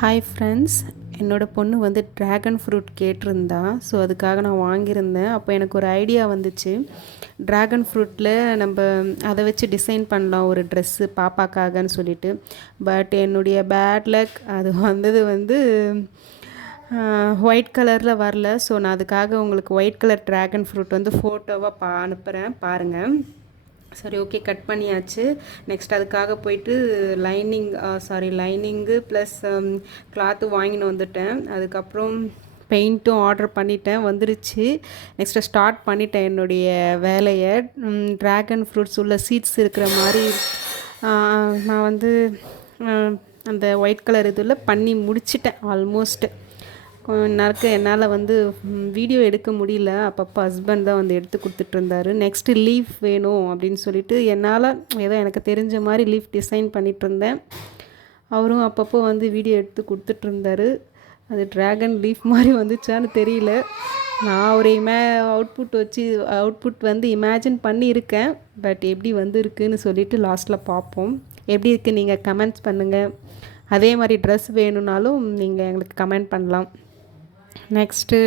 Hi friends, என்னோடய பொண்ணு வந்து ட்ராகன் ஃப்ரூட் கேட்டிருந்தா. ஸோ அதுக்காக நான் வாங்கியிருந்தேன். அப்போ எனக்கு ஒரு ஐடியா வந்துச்சு. ட்ராகன் ஃப்ரூட்டில் நம்ம அதை வச்சு டிசைன் பண்ணலாம் ஒரு ட்ரெஸ்ஸு பாப்பாக்காகன்னு சொல்லிட்டு. பட் என்னுடைய பேட் லக் அது வந்தது வந்து ஒயிட் கலரில் வரல. ஸோ நான் அதுக்காக உங்களுக்கு ஒயிட் கலர் ட்ராகன் ஃப்ரூட் வந்து ஃபோட்டோவாக அனுப்புகிறேன், பாருங்கள். சரி, ஓகே, கட் பண்ணியாச்சு. நெக்ஸ்ட் அதுக்காக போயிட்டு லைனிங்கு ப்ளஸ் கிளாத்து வாங்கின்னு வந்துட்டேன். அதுக்கப்புறம் பெயிண்ட்டும் ஆர்டர் பண்ணிட்டேன், வந்துருச்சு. நெக்ஸ்ட்டு ஸ்டார்ட் பண்ணிட்டேன் என்னுடைய வேலையை. ட்ராகன் ஃப்ரூட்ஸ் உள்ள சீட்ஸ் இருக்கிற மாதிரி நான் வந்து அந்த ஒயிட் கலர் இதில் பண்ணி முடிச்சிட்டேன் ஆல்மோஸ்ட்டு. கொஞ்ச நேரத்துக்கு என்னால் வந்து வீடியோ எடுக்க முடியல. அப்பப்போ ஹஸ்பண்ட் தான் வந்து எடுத்து கொடுத்துட்ருந்தாரு. நெக்ஸ்ட்டு லீஃப் வேணும் அப்படின்னு சொல்லிட்டு என்னால் ஏதோ எனக்கு தெரிஞ்ச மாதிரி லீஃப் டிசைன் பண்ணிகிட்ருந்தேன். அவரும் அப்பப்போ வந்து வீடியோ எடுத்து கொடுத்துட்ருந்தாரு. அது ட்ராகன் லீஃப் மாதிரி வந்துச்சான்னு தெரியல. நான் ஒரு அவுட்புட் வந்து இமேஜின் பண்ணியிருக்கேன். பட் எப்படி வந்துருக்குன்னு சொல்லிவிட்டு லாஸ்ட்டில் பார்ப்போம். எப்படி இருக்குது நீங்கள் கமெண்ட்ஸ் பண்ணுங்கள். அதே மாதிரி ட்ரெஸ் வேணும்னாலும் நீங்கள் எங்களுக்கு கமெண்ட் பண்ணலாம். நெக்ஸ்ட்டு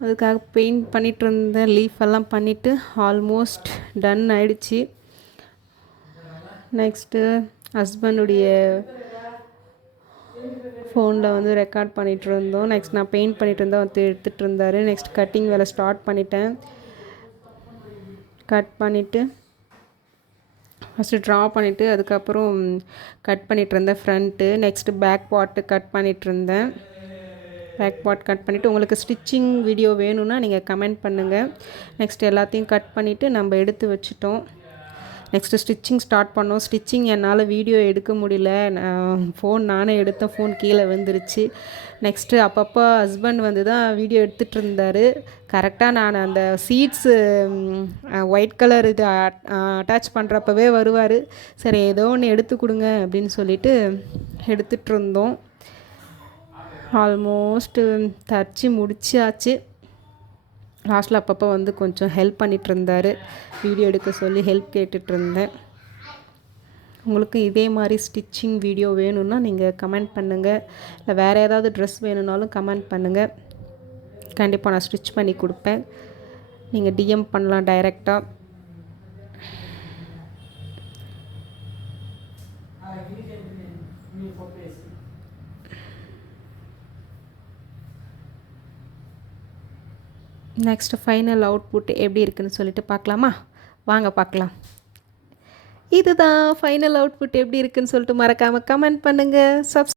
அதுக்காக பெயிண்ட் பண்ணிகிட்டு இருந்தேன். லீஃப் எல்லாம் பண்ணிவிட்டு ஆல்மோஸ்ட் டன் ஆகிடுச்சி. நெக்ஸ்ட்டு ஹஸ்பண்டுடைய ஃபோனில் வந்து ரெக்கார்ட் பண்ணிகிட்டு இருந்தோம். நெக்ஸ்ட் நான் பெயிண்ட் பண்ணிகிட்டு இருந்தேன், வந்து எடுத்துகிட்டு இருந்தார். நெக்ஸ்ட் கட்டிங் வேலை ஸ்டார்ட் பண்ணிட்டேன். கட் பண்ணிவிட்டு ஃபஸ்ட்டு ட்ரா பண்ணிவிட்டு அதுக்கப்புறம் கட் பண்ணிகிட்டு இருந்தேன் front. Next back part cut பண்ணிகிட்ருந்தேன். பேக் பார்ட் கட் பண்ணிவிட்டு உங்களுக்கு ஸ்டிச்சிங் வீடியோ வேணும்னா நீங்கள் கமெண்ட் பண்ணுங்கள். நெக்ஸ்ட் எல்லாத்தையும் கட் பண்ணிவிட்டு நம்ம எடுத்து வச்சுட்டோம். நெக்ஸ்ட்டு ஸ்டிச்சிங் ஸ்டார்ட் பண்ணோம். ஸ்டிச்சிங் என்னால் வீடியோ எடுக்க முடியல. ஃபோன் நானே எடுத்தேன், ஃபோன் கீழே விழுந்துருச்சு. நெக்ஸ்ட்டு அப்பப்போ ஹஸ்பண்ட் வந்து தான் வீடியோ எடுத்துகிட்டு இருந்தார். கரெக்டாக நான் அந்த சீட்ஸு ஒயிட் கலர் இது அட்டாச் பண்ணுறப்பவே வருவார். சரி, ஏதோ ஒன்று எடுத்து கொடுங்க அப்படின்னு சொல்லிட்டு எடுத்துகிட்டு இருந்தோம். ஆல்மோஸ்ட்டு தச்சு முடிச்சாச்சு. லாஸ்ட்டில் அப்பப்போ வந்து கொஞ்சம் ஹெல்ப் பண்ணிகிட்டு இருந்தார். வீடியோ எடுக்க சொல்லி ஹெல்ப் கேட்டுட்ருந்தேன். உங்களுக்கு இதே மாதிரி ஸ்டிச்சிங் வீடியோ வேணும்னா நீங்கள் கமெண்ட் பண்ணுங்கள். இல்லை வேறு ஏதாவது ட்ரெஸ் வேணும்னாலும் கமெண்ட் பண்ணுங்கள். கண்டிப்பாக நான் ஸ்டிச் பண்ணி கொடுப்பேன். நீங்கள் டிஎம் பண்ணலாம் டைரெக்டாக. நெக்ஸ்ட்டு ஃபைனல் அவுட்புட் எப்படி இருக்குதுன்னு சொல்லிட்டு பார்க்கலாமா? வாங்க பார்க்கலாம். இதுதான் ஃபைனல் அவுட்புட் எப்படி இருக்குதுன்னு சொல்லிட்டு மறக்காமல் கமெண்ட் பண்ணுங்கள்.